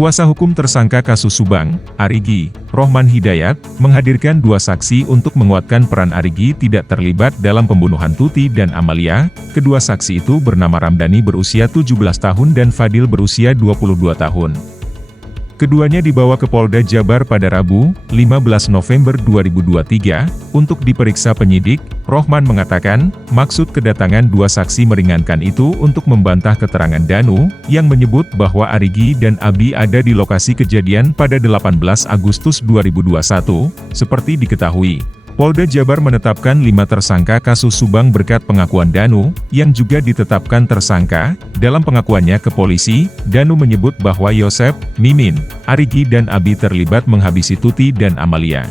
Kuasa hukum tersangka kasus Subang, Arigi, Rohman Hidayat, menghadirkan dua saksi untuk menguatkan peran Arigi tidak terlibat dalam pembunuhan Tuti dan Amalia. Kedua saksi itu bernama Ramdhani berusia 17 tahun dan Fadil berusia 22 tahun. Keduanya dibawa ke Polda Jabar pada Rabu, 15 November 2023, untuk diperiksa penyidik. Rohman mengatakan, maksud kedatangan dua saksi meringankan itu untuk membantah keterangan Danu, yang menyebut bahwa Arigi dan Abi ada di lokasi kejadian pada 18 Agustus 2021, seperti diketahui. Polda Jabar menetapkan 5 tersangka kasus Subang berkat pengakuan Danu, yang juga ditetapkan tersangka. Dalam pengakuannya ke polisi, Danu menyebut bahwa Yosep, Mimin, Arigi dan Abi terlibat menghabisi Tuti dan Amalia.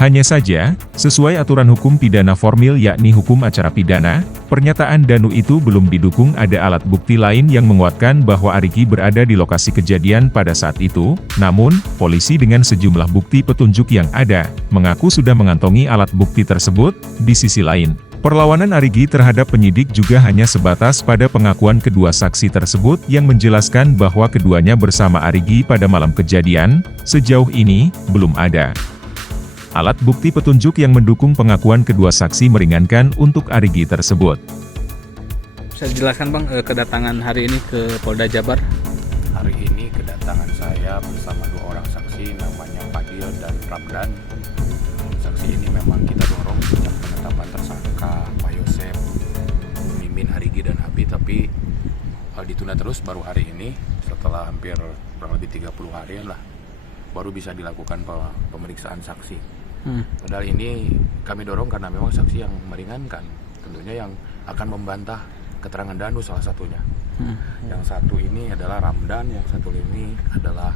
Hanya saja, sesuai aturan hukum pidana formil yakni hukum acara pidana, pernyataan Danu itu belum didukung ada alat bukti lain yang menguatkan bahwa Arigi berada di lokasi kejadian pada saat itu. Namun, polisi dengan sejumlah bukti petunjuk yang ada, mengaku sudah mengantongi alat bukti tersebut. Di sisi lain, perlawanan Arigi terhadap penyidik juga hanya sebatas pada pengakuan kedua saksi tersebut yang menjelaskan bahwa keduanya bersama Arigi pada malam kejadian. Sejauh ini, belum ada alat bukti petunjuk yang mendukung pengakuan kedua saksi meringankan untuk Arigi tersebut. Bisa dijelaskan Bang, kedatangan hari ini ke Polda Jabar? Hari ini kedatangan saya bersama dua orang saksi namanya Fadil dan Ramdhan. Saksi ini memang kita dorong sejak penetapan tersangka Pak Yosep, Mimin, Arigi dan Abi, tapi ditunda terus baru hari ini setelah hampir kurang lebih 30 harian lah baru bisa dilakukan pemeriksaan saksi. Padahal ini kami dorong karena memang saksi yang meringankan, tentunya yang akan membantah keterangan Danu salah satunya. Yang satu ini adalah Ramdhan, yang satu ini adalah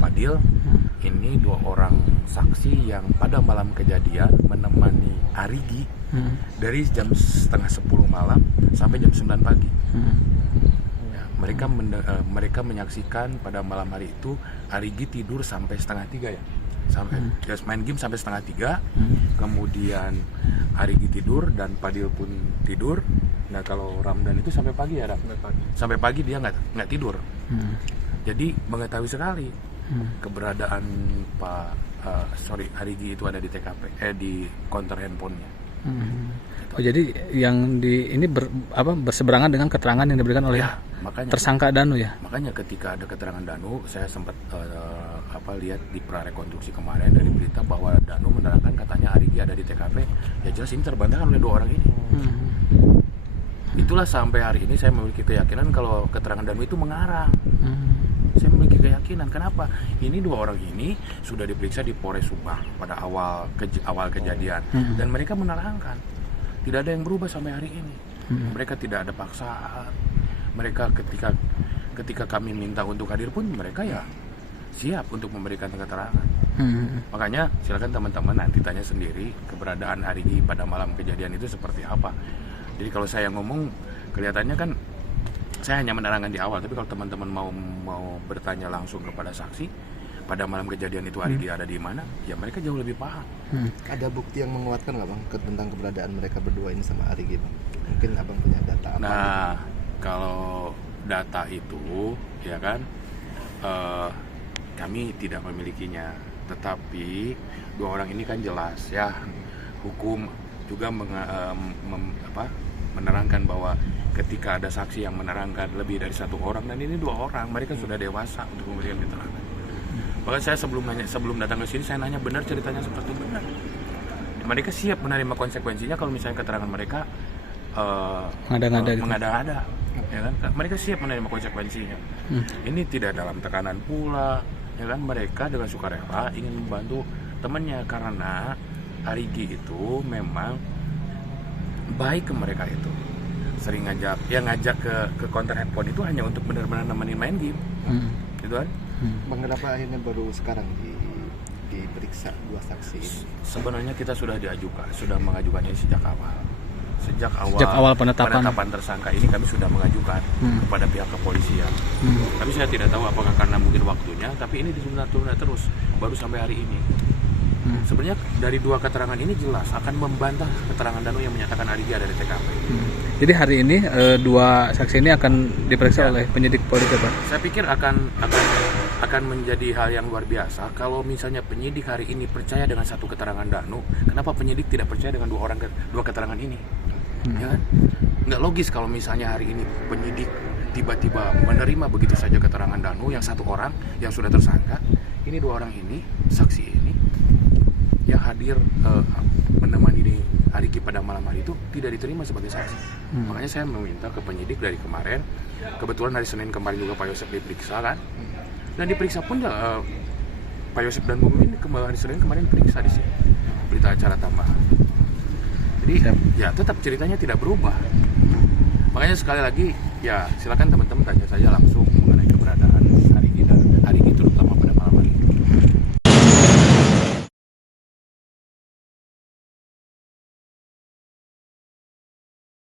Fadil. Ini dua orang saksi yang pada malam kejadian menemani Arigi dari jam setengah 10 malam sampai jam 9 pagi. Mereka menyaksikan pada malam hari itu Arigi tidur sampai setengah 3 ya, sampai main game sampai setengah 3. Kemudian Arigi tidur dan Fadil pun tidur. Nah kalau Ramdhan itu sampai pagi ya, sampai pagi dia nggak tidur. Jadi mengetahui sekali keberadaan Arigi itu ada di TKP, di konter handphonenya. Oh jadi yang ini berseberangan dengan keterangan yang diberikan oleh tersangka Danu ya? Makanya ketika ada keterangan Danu, saya sempat lihat di prarekonstruksi kemarin dari berita bahwa Danu menerangkan katanya Arigi ada di TKP. Ya jelas ini terbantahkan oleh dua orang ini. Itulah sampai hari ini saya memiliki keyakinan kalau keterangan Danu itu mengarang. Saya memiliki keyakinan. Kenapa? Ini dua orang ini sudah diperiksa di Polres Subang pada awal kejadian dan mereka menerangkan tidak ada yang berubah sampai hari ini. Mereka tidak ada paksaan. Mereka ketika kami minta untuk hadir pun mereka ya siap untuk memberikan keterangan. Makanya silakan teman-teman nanti tanya sendiri keberadaan Arigi pada malam kejadian itu seperti apa. Jadi kalau saya ngomong kelihatannya kan saya hanya menerangkan di awal, tapi kalau teman-teman mau bertanya langsung kepada saksi pada malam kejadian itu Arigi ada di mana, ya mereka jauh lebih paham. Ada bukti yang menguatkan nggak Bang tentang keberadaan mereka berdua ini sama Arigi Bang? Mungkin Abang punya data apa? Nah, kalau data itu ya kan kami tidak memilikinya, tetapi dua orang ini kan jelas ya, hukum juga menerangkan bahwa ketika ada saksi yang menerangkan lebih dari satu orang, dan ini dua orang, mereka sudah dewasa untuk memberikan keterangan. Bahkan saya sebelum datang ke sini saya nanya benar ceritanya seperti benar. Mereka siap menerima konsekuensinya kalau misalnya keterangan mereka mengada-ngada, ya kan? Mereka siap menerima konsekuensinya. Ini tidak dalam tekanan pula, ya kan? Mereka dengan sukarela ingin membantu temannya karena Arigi itu memang baik ke mereka itu. Sering ngajak ke konter handphone itu hanya untuk benar-benar nemenin main game. Gitu kan? Bang, kenapa akhirnya baru sekarang diperiksa dua saksi ini? Sebenarnya kita sudah mengajukannya sejak awal. Sejak awal penetapan tersangka ini kami sudah mengajukan kepada pihak kepolisian. Tapi saya tidak tahu apakah karena mungkin waktunya, tapi ini ditunda terus baru sampai hari ini. Sebenarnya dari dua keterangan ini jelas akan membantah keterangan Danu yang menyatakan Arigi ada di TKP. Jadi hari ini dua saksi ini akan diperiksa oleh penyidik Polda Jabar. Saya pikir akan menjadi hal yang luar biasa kalau misalnya penyidik hari ini percaya dengan satu keterangan Danu, kenapa penyidik tidak percaya dengan dua keterangan ini? Ya kan? Nggak logis kalau misalnya hari ini penyidik tiba-tiba menerima begitu saja keterangan Danu yang satu orang yang sudah tersangka, ini dua orang ini, saksi ini yang hadir menemani Arigi pada malam hari itu tidak diterima sebagai saksi. Makanya saya meminta ke penyidik dari kemarin, kebetulan hari Senin kemarin juga Pak Yosep diperiksa kan, dan diperiksa pun Pak Yosep dan Bu Mimin hari Senin kemarin diperiksa di sini, berita acara tambahan. Jadi ya tetap ceritanya tidak berubah. Makanya sekali lagi ya silakan teman-teman tanya saja langsung mengenai keberadaan Arigi itu